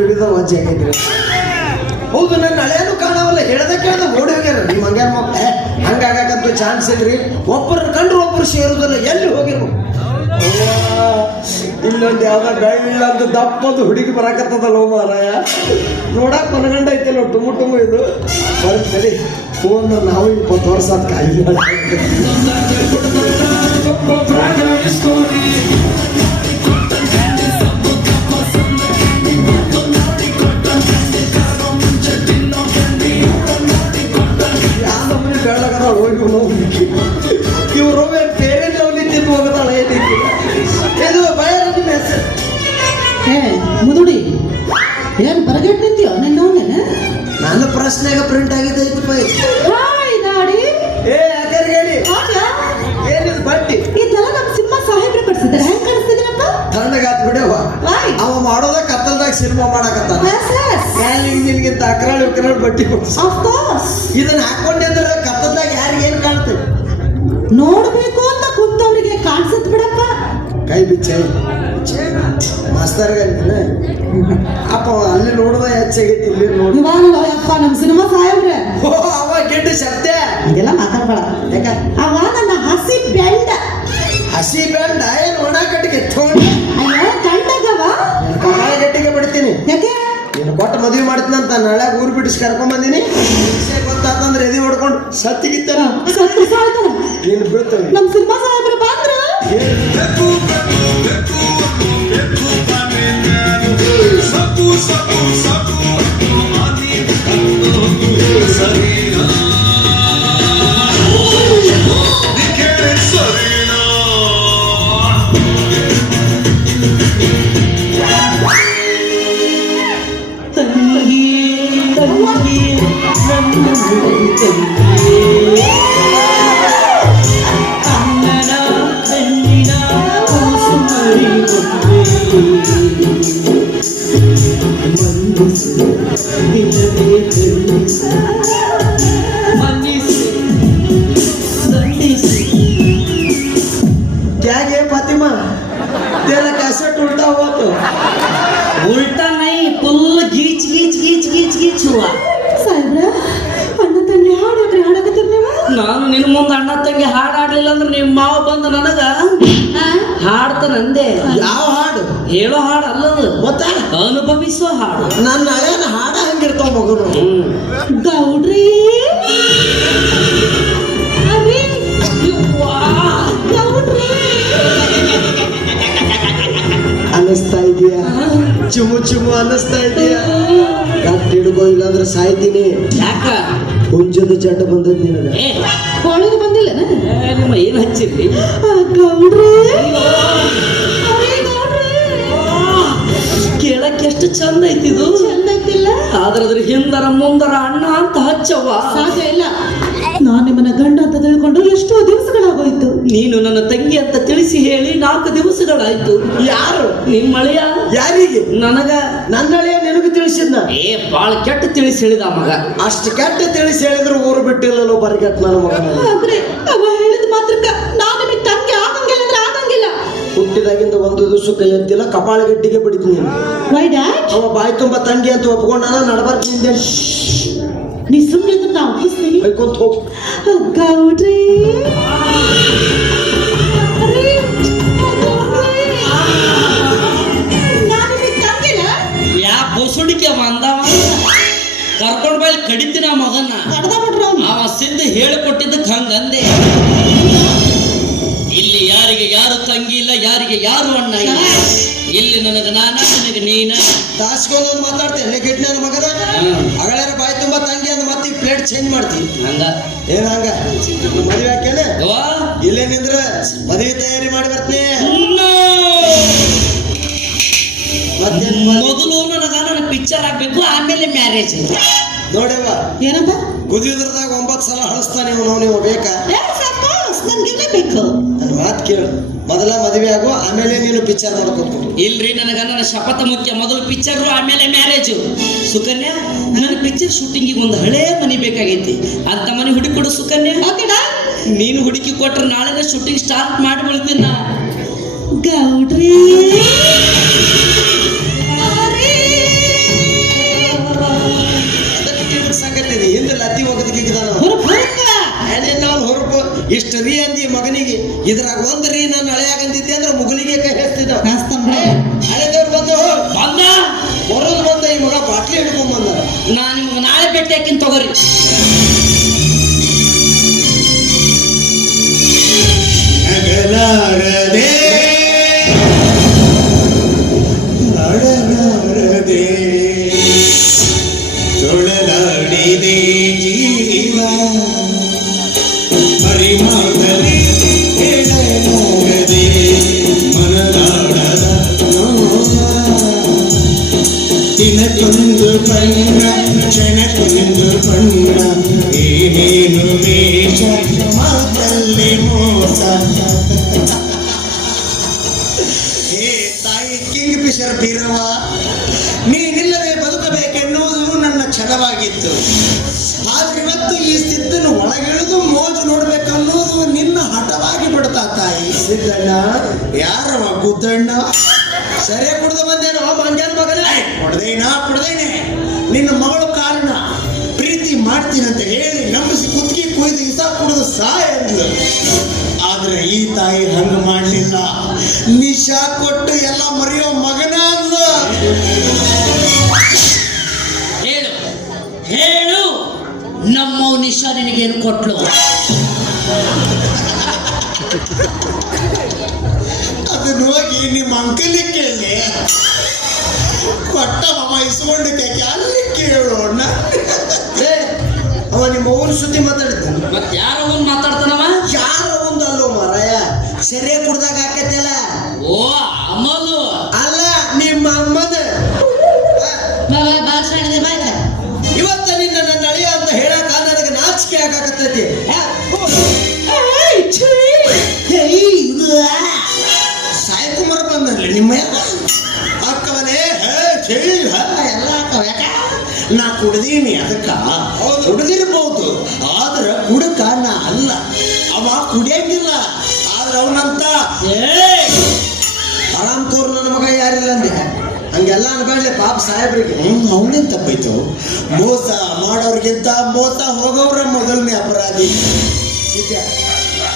ಹಿಡಿದ ವಜ್ಜೆ ಹೌದು, ನನ್ನ ಹಳೆಯನು ಕಾಣವಲ್ಲ, ಹೇಳ್ದೆ ಕೇಳ್ದೆ ಓಡಿ ಹೋಗ್ಯಾರ. ನಿಮ್ಮ ಹಂಗ್ಯಾರ ಮಕ್ಕಳ ಹಂಗಾಗಕ್ಕಂತೂ ಚಾನ್ಸ್ ಇಲ್ರಿ. ಒಬ್ಬರು ಕಂಡ್ರು ಒಬ್ಬರು ಸೇರುದಿಲ್ಲ, ಎಲ್ಲಿ ಹೋಗಿರು ಇಲ್ಲೊಂದು ಯಾವ್ದೋ ಇಲ್ಲ ಅಂತ ದಪ್ಪದು ಹುಡುಗಿ ಬರಾಕತ್ತದಲ್ಲ ಮಾರಾಯ. ನೋಡಕ್ ಮನಗಂಡ ಐತಲ್ಲ, ಟುಮು ಟುಮು ಇದು. ಸರಿ ಫೋನ್ ನಾವು ಇಪ್ಪತ್ತು ವರ್ಷ ಕಾಯಿಲ್ಲ ಕಾಯಿ ಹೋಗಿ ಹೋಗ್ಲಿಕ್ಕೆ ಇವ್ರು ಬೇರೆ ಲವ್ಲಿ ತಿಂದು ಹೋಗದಾಳ ಏನೈತಿ ಇದು ಬಯರ ನಿಮ್ಮ ಹೆಸರು ಹೇ ಮುದುಡಿ ಏನ್ ಬರಗಟ್ ನಿಂತೀಯೋ ನಿನ್ನವನೇನ ನನ್ನ ಪ್ರಶ್ನೆಗ ಪ್ರಿಂಟ್ ಆಗಿದೆ ಐತಿ ಪೈ ಮಾಡೋದ ಕತ್ತಲ್ದಾಗ ಸಿನಿಮಾ ಮಾಡಕತ್ತ ಎಸ್ ಎಸ್ ಮ್ಯಾಲಿಂಗ್ ನಿನ್ಗಿಂತ ಅಕ್ರಾಳ್ ವಿಕ್ರಾಳ್ ಬಟ್ಟಿ ಇದನ್ನ ಹಾಕೊಂಡೆ ಅಂದ್ರೆ ಕತ್ತಲ್ದಾಗ ಯಾರಿಗೆ ಏನ್ ನೋಡಬೇಕು ನೋಡ್ಬೇಕು ಅಂತ ಕುಂತವ್ರಿಗೆ ಕಾಣಿಸುತ್ತ ಬಿಡಪ್ಪ. ಕೈ ಬಿಚ್ಚ. ಮಾಸ್ತರ್ಗ ಅಪ್ಪ ಅಲ್ಲಿ ನೋಡ್ದ ಹೆಚ್ಚಾಗೈತಿ ಇಲ್ಲಿ ನೋಡುವ ಅಪ್ಪ ನಮ್ಮ ಸಿನಿಮಾ ಸಾಯಬ್ರೆ ಓ ಅವ ಗೆಡ್ಡ ಶಬ್ದ ಇದೆಲ್ಲ ಮಾತಾಡ್ಬೇಡ. ಯಾಕ? ಅವ ನನ್ನ ಹಸಿ ಬೆಂಡ ಹಸಿ ಬೆಂಡ ಏನ್ ಒಣ ಕಟ್ಟಿಗೆ ಥೋಣ್ ಅಯ್ಯೋ ಕಂಡಗವ ಕಪಾಳ ಗಟ್ಟಿಗೆ ಬಿಡ್ತೀನಿ ಯಾಕೆ ನೀನು ಕೊಟ್ಟು ಮದುವೆ ಮಾಡ್ತೀನಂತ ನಾಳೆ ಊರು ಬಿಡಿಸಿ ಕರ್ಕೊಂಡ್ ಬಂದೀನಿ ವಿಷಯ ಗೊತ್ತಾತಂದ್ರೆ ಎದಿ ಹೊಡ್ಕೊಂಡು ಸತ್ತಿಗಿತ್ತಾರ ನೀನು ಬೀಳ್ತವೆ ನಮ್ಮ ಸಿನಿಮಾ ಸಾಹೇಬ್ರು ಬಂದ್ರ ಹ್ಮ್ ಗೌಡ್ರಿ. ಅರೆ, ಇದೆಯಾ ಗೌಡ್ರಿ. ಅನ್ನಿಸ್ತಾ ಇದೀಯಾ ಚುಮು ಚುಮು ಅನ್ನಿಸ್ತಾ ಇದೀಯಾ ಗಟ್ಟಿ ಹಿಡ್ಕೋ ಇಲ್ಲಾಂದ್ರೆ ಸಾಯ್ತೀನಿ. ಯಾಕ? ಹುಂಜದ ಚಟ ಬಂದದ್ ನಿನಗ. ಏ ಬಂದಿಲ್ಲ ನಿಮ್ಮ ಏನು ಹಚ್ಚಿರ್ಲಿ ಗೌಡ್ರಿ. ಕೇಳಕ್ಕೆ ಎಷ್ಟು ಚಂದ ಐತಿದು. ಚಂದ ಐತಿಲ್ಲ ಆದ್ರ ಅದ್ರ ಹಿಂದರ ಮುಂದರ ಅಣ್ಣ ಅಂತ ಹಚ್ಚವ್ವ? ಸಾಧ್ಯ ಇಲ್ಲ. ನಾನು ನಿಮ್ಮನ್ನ ಗಂಡ ಅಂತ ತಿಳ್ಕೊಂಡು ಎಷ್ಟೋ ದಿವಸಗಳಾಗೋಯ್ತು. ನೀನು ನನ್ನ ತಂಗಿ ಅಂತ ತಿಳಿಸಿ ಹೇಳಿ ನಾಲ್ಕು ದಿವಸಗಳಾಯ್ತು. ಯಾರು? ನಿಮ್ ಮಳೆಯ ಯಾರಿಗೆ? ನನಗ. ನನ್ನ ಅಳಿಯ ನಿನಗೆ ತಿಳಿಸಿದ್ನ? ಏ ಬಾಳ ಕೆಟ್ಟ ತಿಳಿಸಿ ಹೇಳಿದ ಮಗ. ಅಷ್ಟು ಕೆಟ್ಟ ತಿಳಿಸಿ ಹೇಳಿದ್ರು ಊರು ಬಿಟ್ಟಿಲ್ಲಲ್ಲೋ ಬರ್ಗತ್ ನನ್ನ ಮಗ ಅಂದ್ರೆ ಅವ ಹೇಳಿದ ಮಾತ್ರಕ್ಕ ನಾನ್ ಹುಟ್ಟಿದಾಗಿಂದ ಒಂದು ದಿವಸ ಕೈ ಎತ್ತಿಲ್ಲ ಕಪಾಳ ಗಟ್ಟಿಗೆ ಬಿಡ್ತೀನಿ ವೈ ಡ್ಯಾಡ್ ಅವ ಬಾಯಿ ತುಂಬ ತಂಗಿ ಅಂತ ಒಪ್ಕೊಂಡಾನ ನಡಬಾರ್ದು ನಿಂದೆ. ನೀ ಸುಮ್ಮನೆ ನಾ ಒಪ್ಪಿಸ್ತೀನಿ ಬೈಕೊಂತ ಹೋಗ್. ಗೌಡ್ರಿ. ನಾನ್ ಯಾ ಬೊಸುಡಿಕೆ ಬಂದವ ಕರ್ಕೊಂಡ್ ಬೈಲ್ ಕಡಿತೀನಿ ಆ ಮಗನ್ನ. ಕಡ್ದ ಬಿಟ್ರು. ಅವ ಸಿದ್ಧ ಹೇಳಿಕೊಟ್ಟಿದ್ದಕ್ಕೆ ಹಂಗಂದೆ. ಯಾರಿಗೆ ಯಾರು ಅಣ್ಣ ಇಲ್ಲ? ಇಲ್ಲಿ ನನಗೆ ನಾನ ನನಗೆ ನೀನ? ದಾಸ್ಕೊಂಡು ಮಾತಾಡ್ತೇನೆ ಗೆಟ್ ಮಗದ ಮಗನ? ಅಗಳೇರ ಬಾಯಿ ತುಂಬ ತಂಗಿ ಅಂದ್ರೆ ಮತ್ತೆ ಪ್ಲೇಟ್ ಚೇಂಜ್ ಮಾಡ್ತೀನಿ ಹಂಗ? ಏನ ಹಂಗ? ಮದುವೆ ಹಾಕೇನೆ ಇಲ್ಲೇ ನಿಂದ್ರ ಮದುವೆ ತಯಾರಿ ಮಾಡಿ ಬರ್ತೀನಿ. ಮತ್ತೆ ಮೊದಲು ನನಗ ನನ್ನ ಪಿಕ್ಚರ್ ಆಗ್ಬೇಕು ಆಮೇಲೆ ಮ್ಯಾರೇಜ್ ನೋಡವ್ವ. ಏನಪ್ಪ? ಗುದಿದ್ರದಾಗ ಒಂಬತ್ತು ಸಲ ಹಳಸ್ತಾನೆ ನೀವು ನಾವು ನೀವು ಬೇಕಾ ನನ್ಗೆ ಬೇಕು? ಮಾತು ಕೇಳು. ಮೊದಲ ಮದುವೆ ಆಗು ಆಮೇಲೆ ನೀನು ಪಿಕ್ಚರ್ ನೋಡ್ಕೊಂಡು ಇಲ್ರಿ ನನಗ ನನ್ನ ಶಪಥ ಮುಖ್ಯ. ಮೊದಲು ಪಿಕ್ಚರ್ ಆಮೇಲೆ ಮ್ಯಾರೇಜು ಸುಕನ್ಯಾ ನನ್ನ ಪಿಕ್ಚರ್ ಶೂಟಿಂಗಿಗೆ ಒಂದು ಹಳೆ ಮನಿ ಬೇಕಾಗೈತಿ. ಅಂತ ಮನೆ ಹುಡುಕಿ ಕೊಡು ಸುಕನ್ಯಾ ನೀನು ಹುಡುಕಿ ಕೊಟ್ರೆ ನಾಳೆ ಶೂಟಿಂಗ್ ಸ್ಟಾರ್ಟ್ ಮಾಡ್ಬಿಡ್ತೀನಿ ನಾ ಗೌಡ್ರಿ. ಇಷ್ಟು ರೀ ಅಂದಿ ಮಗನಿಗೆ ಇದ್ರಾಗ ಒಂದ್ ರೀ ನಾನು ಹಳೆಯಾಗಂದಿದ್ದೆ ಅಂದ್ರೆ ಮುಗಲಿಗೆ ಕೈ ಹಚ್ತಿದ್ದ. ಬಣ್ಣ ಏನೇನು ವೇಷ ಮಾತಲ್ಲಿ ಮೋಸ ಹೇ ತಾಯಿ ಕಿಂಗ್ ಫಿಶರ್ ಬೀರವ ನೀನಿಲ್ಲದೆ ಬದುಕಬೇಕೆನ್ನುವುದು ನನ್ನ ಛಲವಾಗಿತ್ತು ಆದ್ರೆ ಇವತ್ತು ಈ ಸ್ಥಿತಿಯನ್ನು ಒಳಗಿಳಿದು ಮೋಜು ನೋಡ್ಬೇಕನ್ನೋದು ನಿನ್ನ ಹಠವಾಗಿ ಬಿಡ್ತಾ ತಾಯಿ ಸಿದ್ದಣ್ಣ ಯಾರವ ಗುದ್ದಣ್ಣ ಸರಿಯಾಗಿ ಕುಡ್ದು ಬಂದೇನೋ ಮಂಗ್ಯಾನ ಮಗನೇ ಕೊಡ್ದೇನಾ ಕೊಡದೇನೆ ನಿನ್ನ ಮಗಳು ಪ್ರೀತಿ ಹೇಳಿ ನಂಬಿಸಿ ಕುತ್ತಿಗೆ ಕುಯ್ದು ಇಸ ಕುಡಿದು ಸಾಯ ಅಂದ್ಲು ಆದ್ರೆ ಈ ತಾಯಿ ಹಂಗ ಮಾಡ್ಲಿಲ್ಲ. ನಿಶಾ ಕೊಟ್ಟು ಎಲ್ಲ ಮರೆಯೋ ಮಗನ ಅಂದ್ಲು. ಹೇಳು. ಹೇಳು. ನಮ್ಮ ನಿಶಾ ನಿನಗೇನು ಕೊಟ್ಲು? ಅದನ್ನ ಹೋಗಿ ನಿಮ್ಮ ಅಂಕಲಿ ಕೇಳಿ. ಕೊಟ್ಟ ಮಮ್ಮ ಇಸ್ಕೊಂಡು ಕೇಕೆ ಅಲ್ಲಿ ಕೇಳೋಣ ಅವ ನಿಮ್ಮ ಅವ್ವನ ಸುದ್ದಿ ಮಾತಾಡಿದ್ದಾನೆ ಮತ್ ಯಾರ ಒಂದ್ ಮಾತಾಡ್ತಾನವ? ಯಾರ ಒಂದು ಅಲ್ಲೋ ಮಾರಾಯ. ಸೆರೆ ಕುಡ್ದಾಗ ಹಾಕತ್ತಲ್ಲ ಓ ಅಮಲು ಅಲ್ಲ ನಿಮ್ಮ ಅಮ್ಮನ ಇವತ್ತ ನಿನ್ನ ನನ್ನ ಅಳಿಯ ಅಂತ ಹೇಳಕ ನನಗೆ ನಾಚಿಕೆ ಆಗಾಕತ್ತೈತಿ. ಏಯ್, ಛೀ! ಬಂದಲ್ಲ ನಿಮ್ಮ ಅಕ್ಕವನೇ ಹೇ ಎಲ್ಲ ಅಕ್ಕವ ಯಾಕ? ನಾ ಕುಡ್ದೀನಿ ಅದಕ್ಕ. ಕುಡ್ದಿರ್ಬೋದು ಸಾಹೇಬ್ರಿಗೆ ಅವನೇನ್ ತಪ್ಪಾಯ್ತು ಮೋಸ ಮಾಡೋರಿಗಿಂತ ಮೋಸ ಹೋಗೋವ್ರ ಮೊದಲನೇ ಅಪರಾಧಿ.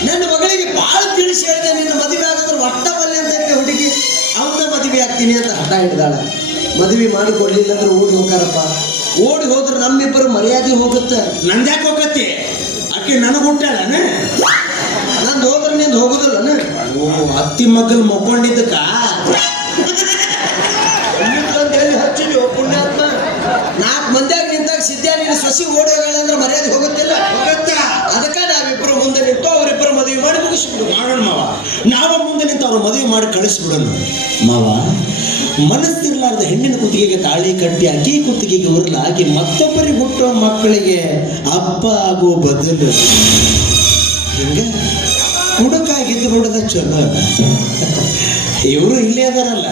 ನನ್ನ ಮಗಳಿಗೆ ಬಾಳ ತಿಳಿಸಿ ಹೇಳಿದೆ, ನಿನ್ನ ಮದುವೆ ಆಗಿದ್ರೆ ಒಟ್ಟ ಬಲ್ಲೆ ಅಂತ ಹೇಳಿ ಹುಡುಗಿ. ಅವನ ಮದುವೆ ಆಗ್ತೀನಿ ಅಂತ ಹಠ ಹಿಡ್ದಾಳ. ಮದುವೆ ಮಾಡಿ ಕೊಡ್ಲಿಲ್ಲ ಅಂದ್ರೆ ಓಡಿ ಹೋಗಾರಪ್ಪ ಓಡಿ ಹೋದ್ರೆ ನಮ್ಮಿಬ್ಬರು ಮರ್ಯಾದೆ ಹೋಗುತ್ತೆ. ನಂದ್ಯಾಕೆ ಹೋಗತ್ತೆ? ಆಕೆ ನನಗೆ ಹುಟ್ಟಲ್ಲ ನಂದು ಹೋದ್ರೆ ನಿಂದು ಹೋಗುದಿಲ್ಲನ? ಓ, ಅತ್ತಿ ಮಗಲ್ ಮಕ್ಕೊಂಡಿದ್ದಕ್ಕ ಎಲ್ಲಿ ಹಚ್ಚಿದ್ಯೋ ಪುಣ್ಯಾತ್ಮ ನಾಲ್ಕು ಮಂದಿಯಾಗ ನಿಂತಾಗ ಸಿದ್ಧ ನಿನ್ನ ಸೊಸಿ ಓಡೋಗಳ ಅಂದ್ರೆ ಮರ್ಯಾದೆ ಹೋಗುತ್ತಿಲ್ಲ? ಹೋಗತ್ತ? ಅದಕ್ಕೆ ನಾವಿಬ್ಬರು ಮುಂದೆ ನಿಂತು ಅವರಿಬ್ಬರು ಮದುವೆ ಮಾಡಿ ಮುಗಿಸ್ಬಿಡು. ಮಾಡೋಣ ಮಾವ. ನಾವ ಮುಂದೆ ನಿಂತು ಅವ್ರ ಮದುವೆ ಮಾಡಿ ಕಳಿಸ್ಬಿಡೋಣ. ಮಾವ ಮನಸ್ಸಿರ್ಲಾರ್ದ ಹೆಣ್ಣಿನ ಕುತ್ತಿಗೆಗೆ ತಾಳಿ ಕಟ್ಟಿ ಅಕ್ಕಿ ಕುತ್ತಿಗೆಗೆ ಹಾಕಿ ಮತ್ತೊಬ್ಬರಿಗೆ ಹುಟ್ಟೋ ಮಕ್ಕಳಿಗೆ ಅಪ್ಪ ಆಗೋ ಬದಲು. ಹಿಂಗ? ಹುಡುಕಾಗಿದ್ದು ನೋಡದ ಚಲೋ. ಇವರು ಇಲ್ಲೇ ಅದಾರಲ್ಲ.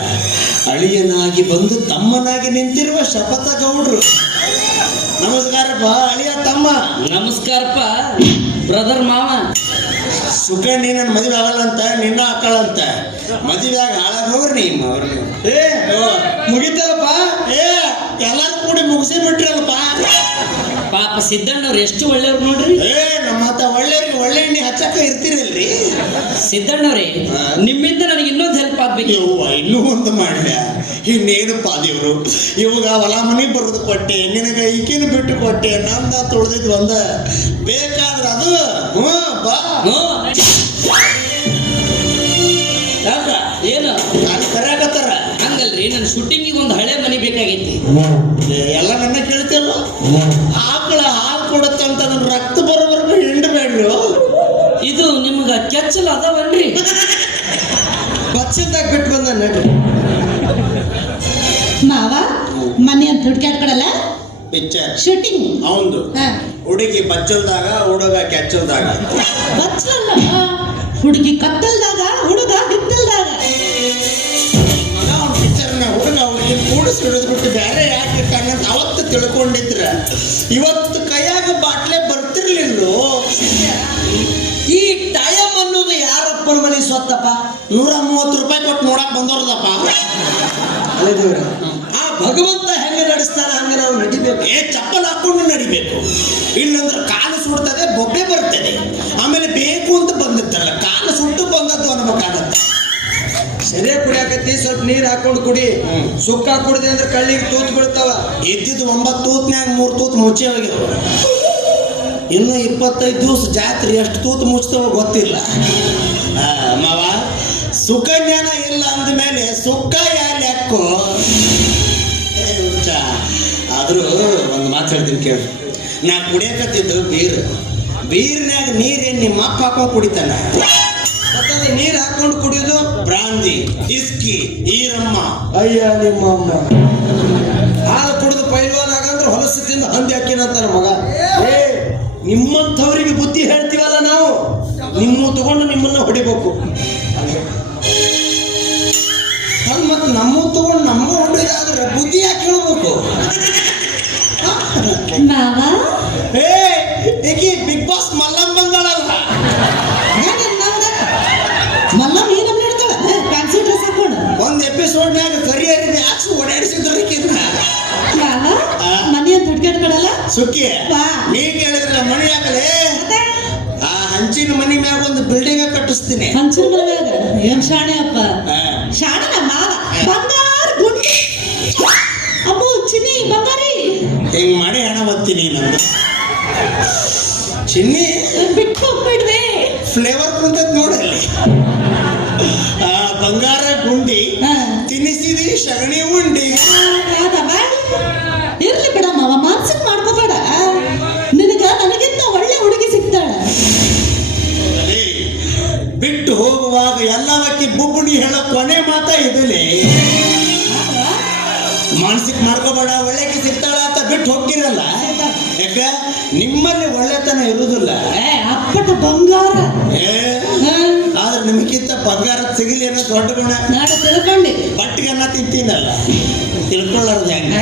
ಅಳಿಯನಾಗಿ ಬಂದು ತಮ್ಮನಾಗಿ ನಿಂತಿರುವ ಶಪಥ ಗೌಡ್ರು. ನಮಸ್ಕಾರಪ್ಪ ಅಳಿಯ ತಮ್ಮ. ನಮಸ್ಕಾರಪ್ಪ ಬ್ರದರ್ ಮಾವ. ಸುಖ ನನ್ನ ಮದುವೆ ಆಗಲ್ಲ ಅಂತ ನಿನ್ನ ಹಾಕಳಂತ ಮದುವೆಯಾಗ ಹಾಳಾಗ ಹೋಗ್ರಿ ನಿಮ್ಮ ಅವ್ರಿಗೆ ಏ ಮುಗಿತಲ್ಲಪ್ಪ? ಏ ಎಲ್ಲಾರು ಕೂಡಿ ಮುಗಿಸಿ ಬಿಟ್ರಲ್ಲಪ್ಪ. ಪಾಪ ಸಿದ್ದಣ್ಣವ್ರು ಎಷ್ಟು ಒಳ್ಳೆಯವ್ರು ನೋಡ್ರಿ? ಏ ನಮ್ಮ ಮಾತ ಒಳ್ಳೆಯವ್ರಿಗೆ ಒಳ್ಳೆ ಎಣ್ಣೆ ಹಚ್ಚಕ್ಕ ಇರ್ತಿರಲ್ರಿ. ಸಿದ್ದಣ್ಣವ್ರಿ ನಿಮ್ಮಿಂದ ನನಗೆ ಇನ್ನೊಂದು ಹೆಲ್ಪ್ ಆಗ್ಬೇಕು. ಯವ್ವ ಇನ್ನೂ ಒಂದು ಮಾಡ್ಲ. ಇನ್ನೇನಪ್ಪ ದೇವ್ರು? ಇವಾಗ ಹೊಲ ಮನೆ ಬರೋದು ಕೊಟ್ಟೆ ನಿನಗೆ ಈಕಿನ ಬಿಟ್ಟು ಕೊಟ್ಟೆ? ನಂದ ತೊಳೆದಿದ್ದು ಒಂದ. ಬೇಕಾದ್ರೆ ಅದು ಹ್ಞೂ ಬಾ. ಹ್ಞೂ. ಯಾಕ? ಏನು? ನಾನು ಕರ್ಯಾಕತ್ತಾರ. ಹಂಗಲ್ರಿ ನನ್ನ ಶೂಟಿಂಗಿಗೆ ಒಂದು ಹಳೆ ಮನೆ ಬೇಕಾಗೈತಿ. ಏ, ಎಲ್ಲ ನನ್ನ ಕೇಳ್ತೇವ. ಬಚ್ಚಲ್ದಾಗ ಬಿಟ್ಟು ಬಂದ ನಡ್ರಿ ಮಾವ ಮನೆ ಅಂತ ಹುಡ್ಕಾಡ್ಕೊಡಲ್ಲ ಪಿಕ್ಚರ್ ಶೂಟಿಂಗ್ ಅವಂದು ಹುಡುಗಿ ಬಚ್ಚಲ್ದಾಗ ಹುಡುಗ ಕೆಚ್ಚಲ್ದಾಗ. ಬಚ್ಚಲಲ್ಲ ಹುಡುಗಿ ಕತ್ತಲ್ದಾಗ ಹುಡುಗ ಬಿತ್ತಲ್ದಾಗ ಕೂಡಿಸಿ ಹಿಡಿದ್ಬಿಟ್ಟು ಬೇರೆ ಯಾಕೆ ಅಂತ ಅವತ್ತು ತಿಳ್ಕೊಂಡಿದ್ರ. ಇವತ್ತು ಕೈಯಾಗ ಬಾಟ್ಲೆ ಯಾರಪ್ಪನ ಮನೆ ಸ್ವತ್ತಪ್ಪ ನೂರ ಮೂವತ್ತು ರೂಪಾಯಿ ಕೊಟ್ಟು ನೋಡಕ್ ಬಂದವ್ರದಪ್ಪ ಆ ಭಗವಂತ ಹೆಂಗೆ ನಡೆಸ್ತಾನ ಹಂಗ ನಾವು ನಡಿಬೇಕು. ಏ ಚಪ್ಪಲ್ ಹಾಕೊಂಡು ನಡಿಬೇಕು. ಇಲ್ಲಂದ್ರೆ ಕಾಲು ಸುಡ್ತದೆ ಬೊಬ್ಬೆ ಬರ್ತದೆ. ಆಮೇಲೆ ಬೇಕು ಅಂತ ಬಂದಿರ್ತಾರಲ್ಲ ಕಾಲು ಸುಟ್ಟು ಸರಿಯ ಕುಡಿಯಾಕತ್ತಿ ಸ್ವಲ್ಪ ನೀರ್ ಹಾಕೊಂಡು ಕುಡಿ. ಸುಕ್ಕ ಕುಡ್ದೆ ಅಂದ್ರೆ ಕಳ್ಳಿಗೆ ತೂತ್ ಬಿಡ್ತಾವ ಇದ್ದಿದ್ದು ಒಂಬತ್ತು ತೂತ್ನ್ಯಾಗ ಮೂರು ತೂತ್ ಮುಚ್ಚಿ ಹೋಗ್ಯಾವ ಇನ್ನು ಇಪ್ಪತ್ತೈದು ದಿವಸ ಜಾತ್ರೆ ಎಷ್ಟು ತೂತು ಮುಚ್ತವೋ ಗೊತ್ತಿಲ್ಲ. ಆ, ಮಾವ ಸುಕನ್ಯಾನ ಇಲ್ಲ ಅಂದಮೇಲೆ ಸುಕ್ಕ ಯಾರು ಯಾಕೋ. ಆದ್ರೂ ಒಂದು ಮಾತು ಹೇಳ್ತೀನಿ ಕೇಳಿ. ನಾ ಕುಡಿಯಕತ್ತಿದ್ದು ಬೀರ್. ಬೀರ್ನ್ಯಾಗ ನೀರೇನು ನಿಮ್ಮ ಅಪ್ಪ ಹಾಕೊಂಡು ಕುಡಿತಾನ. ಮತ್ತದು ನೀರ್ ಹಾಕೊಂಡು ಕುಡಿಯೋದು ಬ್ರಾಂದಿ ಇಸ್ಕಿ ಈರಮ್ಮ. ಅಯ್ಯ ನಿಮ್ಮ ಅಮ್ಮ. ಹಾಲು ಕುಡಿದು ಪೈಲ್ವಾನ್ ಆಗಂದ್ರೆ ಹೊಲಸು ತಿಂದು ಹಂದಿ ಹಾಕಿನಂತಾನ ಮಗ. ನಿಮ್ಮಂಥವ್ರಿಗೆ ಬುದ್ಧಿ ಹೇಳ್ತೀವಲ್ಲ ನಾವು? ನಿಮ್ಮ ತಗೊಂಡು ನಿಮ್ಮನ್ನ ಹೊಡಿಬೇಕು. ಮತ್ತೆ ನಮ್ಮ ತಗೊಂಡು ನಮ್ಮ ಹೊಡೆದಾದ್ರೆ ಬುದ್ಧಿ ಯಾಕೆ ಹೇಳ್ಬೇಕು ಮಾವ ಏ ಈಕಿ ಬಿಗ್ ಬಾಸ್ ಮಲ್ಲಮ್ ಬಂದಾಳಲ್ಲ? ಮಲ್ಲ ಏನ್ ಹೇಳ್ತಾಳ ಫ್ಯಾನ್ಸಿ ಡ್ರೆಸ್ ಹಾಕೊಂಡು ಒಂದ್ ಎಪಿಸೋಡ್ನ್ಯಾಗ ಕರಿಯರಿಗೆ ಹಾಕ್ಸಿ ಓಡಾಡಿಸಿದ್ರು ಮನೆಯ ದುಡ್ಡು ಆ. ಮನಿ ಏನ್ ಶಾಣೆ ಅಪ್ಪ? ಶಾಣೆ ನಮ್ಮ ಬಂಗಾರ ಗುಂಡಿ. ಅಪ್ಪು ಚಿನ್ನಿ ಬಂಗಾರಿ. ಹಿಂಗ್ ಮಾಡಿ ಹಣ ಬರ್ತೀನಿ ನಂದು. ಚಿನ್ನಿ ಬಿಟ್ಟು ಹೋಗ್ಬಿಡ್ರಿ ಫ್ಲೇವರ್ ಕುಂತದ್ ನೋಡಲ್ಲಿ ದೊಡ್ಡ ಗುಣ ನಾಡ ತಿಳ್ಕೊಂಡಿ. ಬಟ್ಟಿಗನ್ನ ತಿಂತೀನಲ್ಲ. ತಿಳ್ಕೊಳ್ಳಾರ್ದು ಹೆಂಗ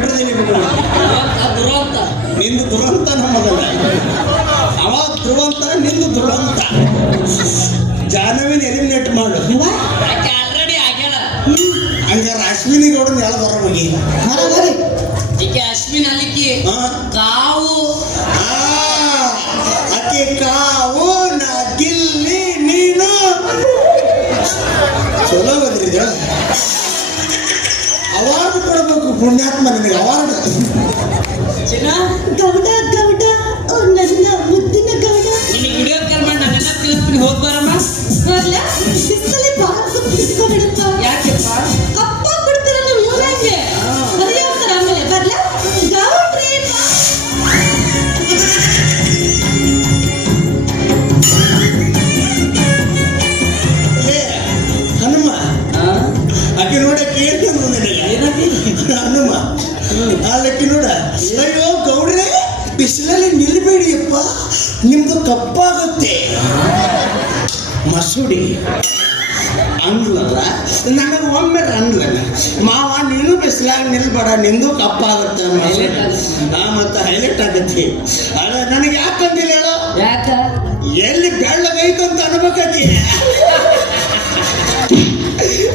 ನೋಡಮ್ಮ ದುರಂತ ನಿಂದು ದುರಂತ ನಮ್ಮದಲ್ಲ. ಅವ ದುರಂತ ನಿಂದು ದುರಂತ. ಜಾಹ್ನವಿನ ಎಲಿಮಿನೇಟ್ ಮಾಡು. ಆಲ್ರೆಡಿ ಆಗ್ಯಾಳ? ಹಂಗಾರೆ ಅಶ್ವಿನಿ ಗೌಡನ್ ಎಲ್ಲ ಬರ ಹೋಗಿ. ಈಕೆ ಅಶ್ವಿನ್ ಅಲಿಕಿ. ಹಾ? ಕಾವು. ಆ, ಆಕೆ ಕಾವು ನಾ ಗಿಲ್ಲಿ ನೀನು. ಚಲೋ ಬಂದ್ರಿ పుణ్యాత్మని కావాలంటే ಅಂದ್ಲಲ್ಲ ನನಗೆ ಒಮ್ಮೆ ಅನ್ಲಲ್ಲ. ಮಾವ ನೀನು ಬಿಸಿಲಾಗ ನಿಲ್ಬೇಡ ನಿಂದು ಕಪ್ಪಾಗುತ್ತೆ. ಹಾ ಮತ್ತೆ ಹೈಲೈಟ್ ಆಗತ್ತೆ ಅಲ್ಲ ನನಗೆ ಯಾಕಂದಿಲ್ಲ ಹೇಳೋ? ಯಾಕ? ಎಲ್ಲಿ ಬೆಳ್ಳಗೈತಂತ ಅನ್ಬೇಕತಿ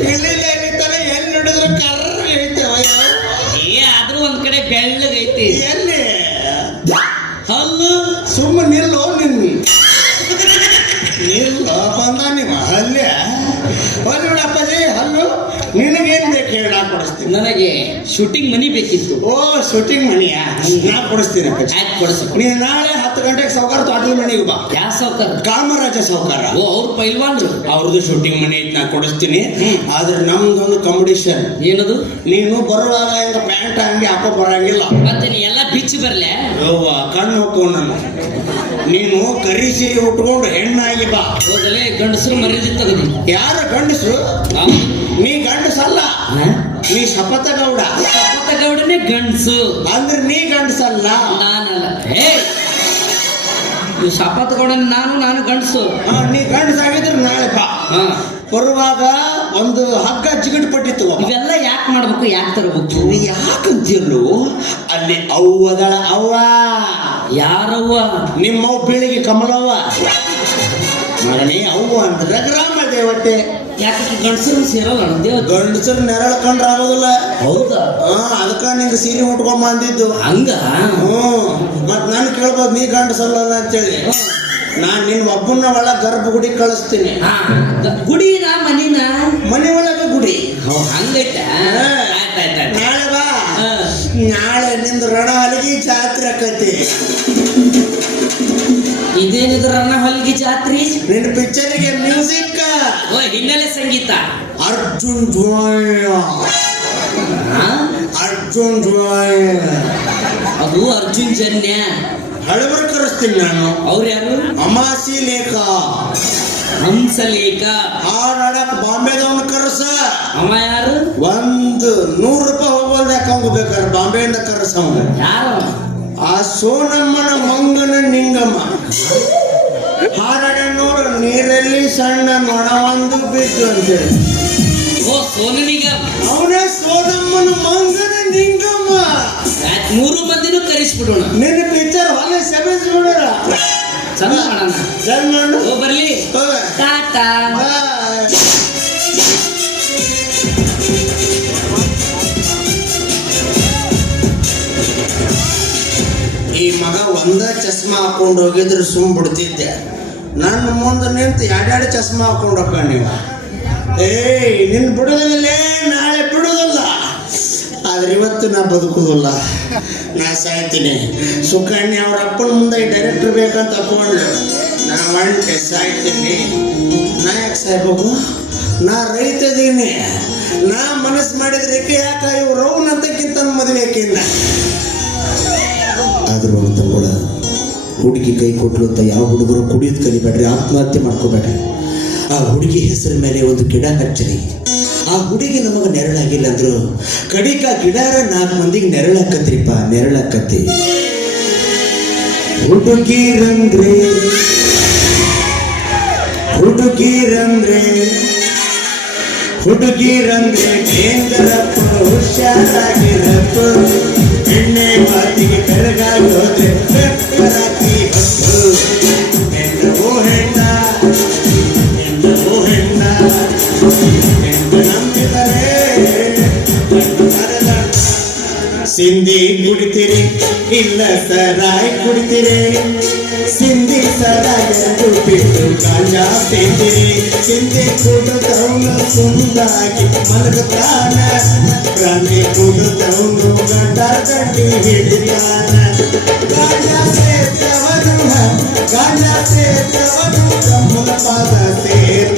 ಇಲ್ಲಿ ಎಲ್ಲಿತ್ತಾನೆ ಎಲ್ಲಿ ನೋಡಿದ್ರು ಕರ್ರ ಐತವ ಏ ಆದ್ರೂ ಒಂದ್ ಕಡೆ ಬೆಳ್ಳಗೈತಿ ಎಲ್ಲಿ? ಹಲ್ಲು. ಸುಮ್ಮನೆ ನಿಲ್ಲೋ ನಿನ್ನ. ನಿಲ್ಲ ಬಂದ ನಿಮ್ಮ ಹಲ್ಲೆ ಹೋಗಿ ನೋಡಪ್ಪಾಜಿ ಹಲ್ಲು ನಿನಗೇನ್ ಬೇಕು ಹೇಳಿ ನಾ ಕೊಡಿಸ್ತೀನಿ ನನಗೆ ಶೂಟಿಂಗ್ ಮನಿ ಬೇಕಿತ್ತು. ಓ ಶೂಟಿಂಗ್ ಮನಿಯಾ ನಾ ಕೊಡಿಸ್ತೀನಿ ಆಯ್ತು ನೀ ನೀನು ನಾಳೆ ಹತ್ತು ಗಂಟೆಗೆ ಸಾವುಕಾರ ತೋಟದ ಮನೆಗೆ ಬಾ. ಯಾ ಸಾವುಕಾರ? ಕಾಮರಾಜ ಸಾವುಕಾರ. ಓ ಅವ್ರ ಪೈಲ್ವಾನ್ರು. ಅವ್ರದ್ದು ಶೂಟಿಂಗ್ ಮನಿ ಐತಿ ನಾ ಕೊಡಿಸ್ತೀನಿ. ಆದ್ರೆ ನಮ್ದೊಂದು ಕಾಂಪಿಟೇಷನ್ ಏನದು? ನೀನು ಬರುವಾಗ ಹಿಂಗ ಪ್ಯಾಂಟ್ ಹಂಗೆ ಹಾಕೋ ಬರಂಗಿಲ್ಲ. ಮತ್ತೆ ನೀ ಎಲ್ಲ ಬಿಚ್ಚಿ ಬರ್ಲೆ? ಯವ್ವ ಕಣ್ಣು ಹೋಗ್ತವ ನಾನು ನೀನು ಕರಿ ಸೀರೆ ಉಟ್ಕೊಂಡು ಹೆಣ್ಣಾಗಿ ಬಾ. ಹೋದಲೇ ಗಂಡಸರು ಮರ್ಯಾದೆ ತಗದಿ ಯಾರು ಗಂಡಸರು? ನೀ ಗಂಡಸಲ್ಲ. ನೀ ಶಪಥ ಗೌಡ ಶಪಥ ಗೌಡನೇ ಗಂಡಸು. ಅಂದ್ರೆ ನೀ ಗಂಡಸಲ್ಲ. ನಾನಲ್ಲ. ನೀವು ಶಪಥ ಗೌಡ ನಾನು ನಾನು ಗಂಡಸು. ನೀ ಗಂಡಸಾಗಿದ್ರೆ ನಾಳೆ ಬಾ. ಹಾ. ಬರುವಾಗ ಒಂದು ಹಗ್ಗ ಜಿಗಟ್ ಪಟ್ಟಿತ್ತು ಇದೆಲ್ಲ ಇವೆಲ್ಲ ಯಾಕೆ ಮಾಡ್ಬೇಕು ಯಾಕೆ ತರಬೇಕು? ಯಾಕಂತಿರ್ಲು ಅಲ್ಲಿ ಅವ್ವದಳ ಅವ್ವ. ಯಾರವ್ವ? ನಿಮ್ಮವ್ ಪೀಳಿಗೆ ಕಮಲವ್ವ. ಮಗನೇ ಅವ್ವ ಅಂದ್ರೆ ಗ್ರಾಮ ದೇವತೆ. ಯಾಕೆ ಗಂಡಸರು ಸೇರಲ್ಲ ದೇವ ಗಂಡಸರು ನೆರಳು ಕಂಡ್ರೆ ಆಗೋದಿಲ್ಲ. ಹೌದಾ? ಹಾ ಅದಕ್ಕ ನಿಂಗೆ ಸೀರೆ ಉಟ್ಕೊಂಬ ಅಂದಿದ್ದು. ಹಂಗ? ಹ್ಞೂ. ಮತ್ತೆ ನಾನು ಕೇಳ್ಬೋದು ನೀ ಗಂಡಸಲ್ಲ ಅಂತೇಳಿ. ನಾನ್ ನಿನ್ ಒಬ್ಬನ ಗರ್ಭ ಗುಡಿ ಕಳಿಸ್ತೀನಿ. ಗುಡಿ ನಾ ಗುಡಿನ ಮನಿನ? ಮನೆ ಒಳಗೆ ಗುಡಿ. ಹಂಗೈತ. ನಾಳೆ ಬಾ. ನಾಳೆ ನಿಂದು ರಣ ಹಲಗಿ ಜಾತ್ರೆ ಆಕೈತಿ. ಇದೇನಿದು ರನ್ನ ಹೊಲಗಿ ಜಾತ್ರಿ? ನಿನ್ನ ಪಿಕ್ಚರಿಗೆ ಮ್ಯೂಸಿಕ್ ಓ ಹಿನ್ನೆಲೆ ಸಂಗೀತ. ಅರ್ಜುನ್ ಜೋಯ? ಅರ್ಜುನ್ ಜೋಯ ಅದು ಅರ್ಜುನ್ ಜನ್ಯ. ಹಳಬರ್ ಕರೆಸ್ತೀನಿ ನಾನು. ಅವ್ರು ಯಾರು? ಅಮಾಸಿ ಲೇಖ. ಹಂಸಲೇಖ. ಹಾಡಾಡಕ್ ಬಾಂಬೆದವನ್ನ ಕರೆಸ. ಅಮ್ಮ ಯಾರು? ಒಂದು ನೂರು ರೂಪಾಯಿ ಹೋಗ್ಬೋದು ಯಾಕೆ ಬೇಕಾದ್ರೆ ಬಾಂಬೆಯಿಂದ ಅವನು ಯಾರು? ಆ ಸೋನಮ್ಮನ ಮಂಗನ ನಿಂಗಮ್ಮ. ನೋಡು ನೀರಲ್ಲಿ ಸಣ್ಣ ನೊಣ ಒಂದು ಬಿದ್ದು ಅಂತೇಳಿ ಓ ಅವನೇ ಸೋನಮ್ಮನ ಮಂಗನ ನಿಂಗಮ್ಮ. ಮೂರು ಮಂದಿನೂ ಕರೆಸ್ಬಿಡೋಣ? ನಿನ್ನ ಪಿಕ್ಚರ್ ಹೊಲ ಸೆಮೆಸ್ ಬಿಡೋಣ ಚಂದ ಮಾಡೋಣ. ಚಂದ ಮಾಡು ಬರ್ಲಿ. ಟಾಟಾ. ಮಗ ಒಂದ ಚಸ್ಮಾ ಹಾಕೊಂಡು ಹೋಗಿದ್ರೆ ಸುಮ್ ಬಿಡ್ತಿದ್ದೆ. ನನ್ನ ಮುಂದೆ ನಿಂತು ಎರಡೆರಡು ಚಸ್ಮಾ ಹಾಕೊಂಡು ಹೋಗ ನೀವ ಏಯ್, ನಿನ್ ಬಿಡುದಿಲ್ಲೇ ನಾಳೆ ಬಿಡುದಿಲ್ಲ. ಆದ್ರೆ ಇವತ್ತು ನಾ ಬದುಕುದಿಲ್ಲ. ನಾ ಸಾಯ್ತೀನಿ. ಸುಕನ್ಯ ಅವ್ರ ಅಪ್ಪನ ಮುಂದೆ ಡೈರೆಕ್ಟರ್ ಬೇಕಂತ ಅಪ್ಕೊಂಡು ನಾ ಒಂಟೆ ಸಾಯ್ತೀನಿ. ನಾ ಯಾಕೆ ಸಾಯ್ಬೇಕು? ನಾ ರೈತ ಇದೀನಿ. ನಾ ಮನಸ್ಸು ಮಾಡಿದ್ರೆ ಯಾಕೆ? ಇವ್ರು ರೌನಂತಕ್ಕಿಂತ ಮದುವೆ ಆಕಿನ್ನ ಆದ್ರೂ ಅಂತ ಕೂಡ ಹುಡುಗಿ ಕೈ ಕೊಟ್ಟರು ಅಂತ ಯಾವ ಹುಡುಗರು ಕುಡಿಯೋದು ಕಲಿಬೇಡ್ರಿ ಆತ್ಮಹತ್ಯೆ ಮಾಡ್ಕೋಬೇಡ್ರಿ. ಆ ಹುಡುಗಿ ಹೆಸರ ಮೇಲೆ ಒಂದು ಗಿಡ ಹಚ್ಚರಿ. ಆ ಹುಡುಗಿ ನಮಗೆ ನೆರಳಾಗಿಲ್ಲ ಅಂದ್ರು, ಕಡಿಕ ಗಿಡಾರ ನಾಲ್ಕು ಮಂದಿಗೆ ನೆರಳಾಕತ್ರಿಪ್ಪ, ನೆರಳಾಕತ್ತಿ. ಹುಡುಗಿರಂದ್ರೆ ಹುಡುಗಿರಂದ್ರೆ ಹುಡುಗಿರಂದ್ರೆ ಕೇಂದ್ರ ಹುಷಾರಾಗಿರಪ್ಪ. ಎಣ್ಣೆ ಮಾತಿಗೆ ಬೆಳಗಾಗಿ ಹೋದ್ರೆ ಬಂದು. ಹೊತ್ತು ಹೆಣ್ಣು ಹೆಣ್ಣ ಹೆಣ್ಣು. ಹೆಣ್ಣು ನಂಬಿದರೆ ಹೆಣ್ಣು ಮರದ ಸಿಂಧಿ ಕುಡಿತೀರಿ ಇಲ್ಲ ಸರಾಯ್ ಕುಡಿತೀರಿ ಸಿಂಧಿ ಸರಾಯ್ ಎರಡು ಬಿಟ್ಟು ಗಾಂಜಾ ತಿಂತೀರಿ ಸಿಂಧಿ ಕುಡಿದವನು ಸುಂದಾಗಿ ಮಲಗುತ್ತಾನ ಪ್ರಾಣಿ ಕುಡಿದವನು ಗಂಡ ಗಂಡಿ ಹಿಡಿತಾನ ಗಾಂಜಾ ಸೇರ್ತವನು ಗಾಂಜಾ ಸೇರ್ತವನು ಕಮ್ಮನ ಪಾದ ಸೇರ